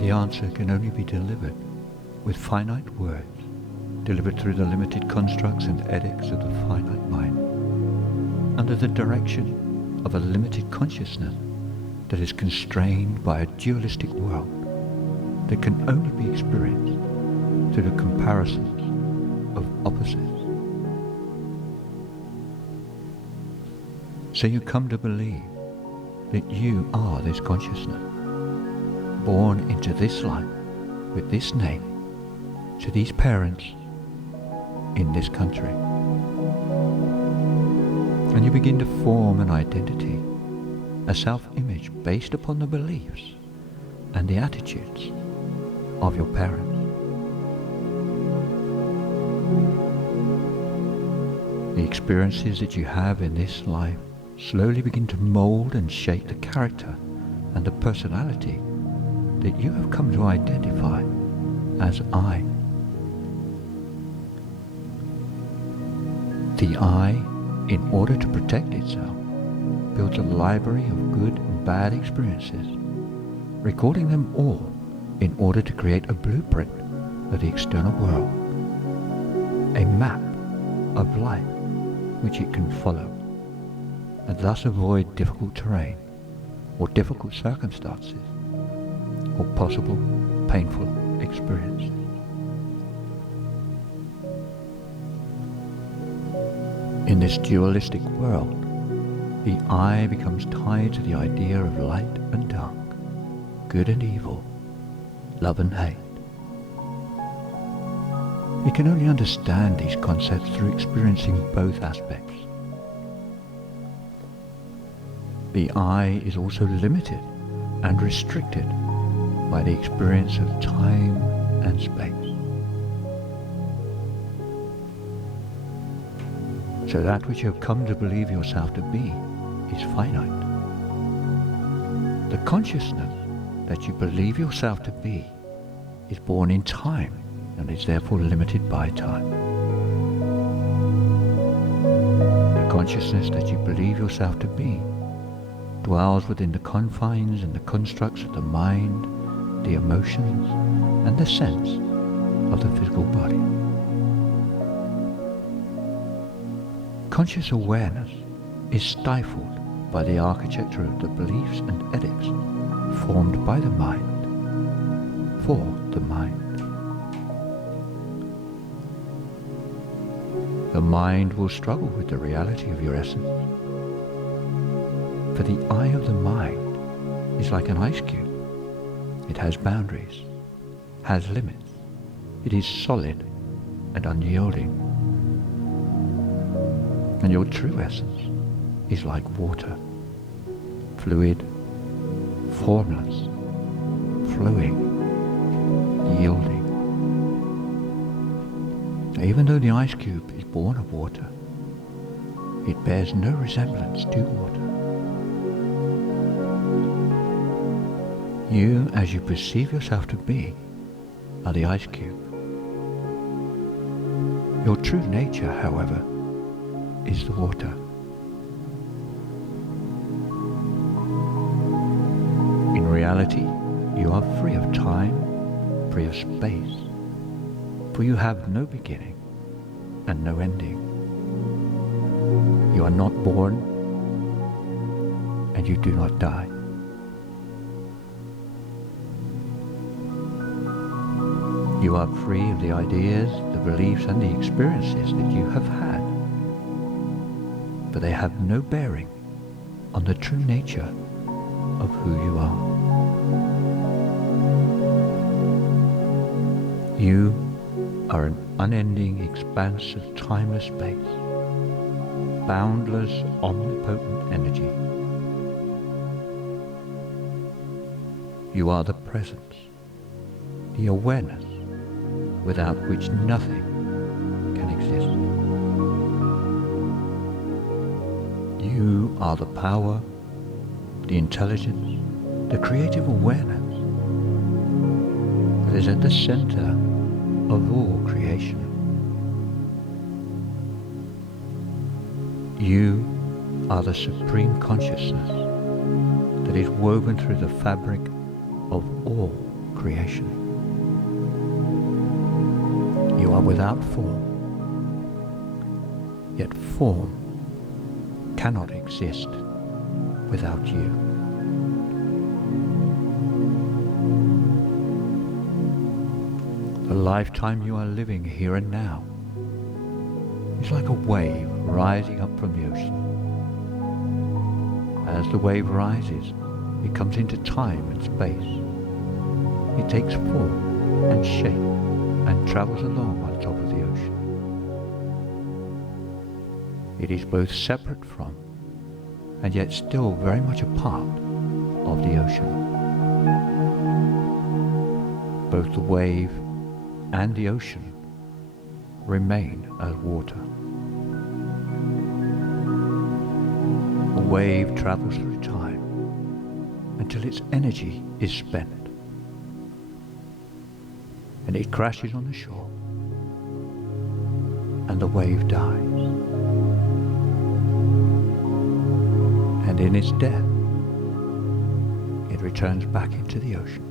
And the answer can only be delivered with finite words, delivered through the limited constructs and edicts of the finite mind, under the direction of a limited consciousness that is constrained by a dualistic world that can only be experienced through the comparisons of opposites. So you come to believe that you are this consciousness, born into this life with this name, to these parents, in this country. And you begin to form an identity, a self-image based upon the beliefs and the attitudes of your parents. The experiences that you have in this life slowly begin to mold and shape the character and the personality that you have come to identify as I. The I, in order to protect itself, builds a library of good and bad experiences, recording them all in order to create a blueprint of the external world, a map of life which it can follow, and thus avoid difficult terrain or difficult circumstances or possible painful experiences. In this dualistic world, the I becomes tied to the idea of light and dark, good and evil, love and hate. It can only understand these concepts through experiencing both aspects. The I is also limited and restricted by the experience of time and space. So that which you have come to believe yourself to be is finite. The consciousness that you believe yourself to be is born in time and is therefore limited by time. The consciousness that you believe yourself to be dwells within the confines and the constructs of the mind, the emotions, and the sense of the physical body. Conscious awareness is stifled by the architecture of the beliefs and edicts formed by the mind, for the mind. The mind will struggle with the reality of your essence, for the eye of the mind is like an ice cube. It has boundaries, has limits. It is solid and unyielding. And your true essence is like water, fluid, formless, flowing, yielding. Even though the ice cube is born of water, it bears no resemblance to water. You, as you perceive yourself to be, are the ice cube. Your true nature, however, is the water. In reality, you are free of time, free of space, for you have no beginning and no ending. You are not born, and you do not die. You are free of the ideas, the beliefs, and the experiences that you have had, but they have no bearing on the true nature of who you are. You are an unending expanse of timeless space, boundless, omnipotent energy. You are the presence, the awareness, without which nothing can exist. You are the power, the intelligence, the creative awareness that is at the center of all creation. You are the supreme consciousness that is woven through the fabric of all creation. You are without form, yet form cannot exist without you. The lifetime you are living here and now is like a wave rising up from the ocean. As the wave rises, it comes into time and space. It takes form and shape and travels along on top of the ocean. It is both separate from and yet still very much a part of the ocean. Both the wave and the ocean remain as water. A wave travels through time until its energy is spent, and it crashes on the shore, and the wave dies. And in its death, it returns back into the ocean.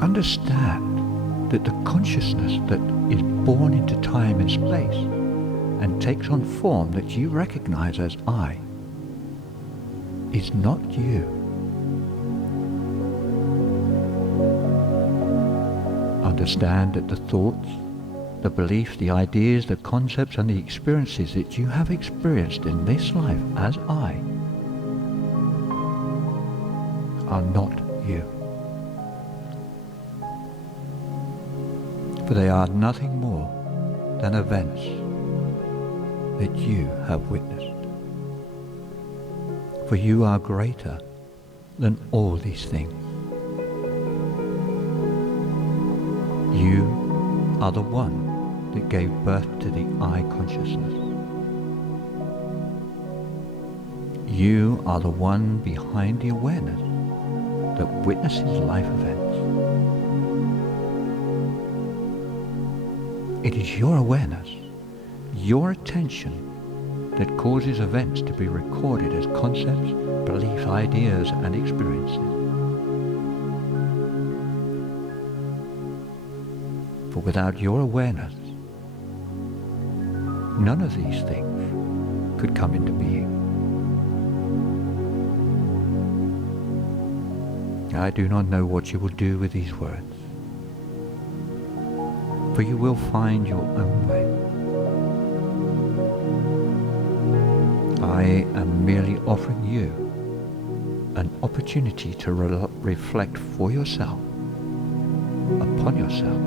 Understand that the consciousness that is born into time and space and takes on form that you recognize as I is not you. Understand that the thoughts, the beliefs, the ideas, the concepts and the experiences that you have experienced in this life as I are not you. For they are nothing more than events that you have witnessed. For you are greater than all these things. You are the one that gave birth to the I consciousness. You are the one behind the awareness that witnesses life events. It is your awareness, your attention, that causes events to be recorded as concepts, beliefs, ideas, and experiences. For without your awareness, none of these things could come into being. I do not know what you will do with these words, for you will find your own way. I am merely offering you an opportunity to reflect for yourself, upon yourself,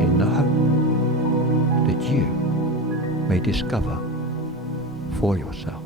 in the hope that you may discover for yourself.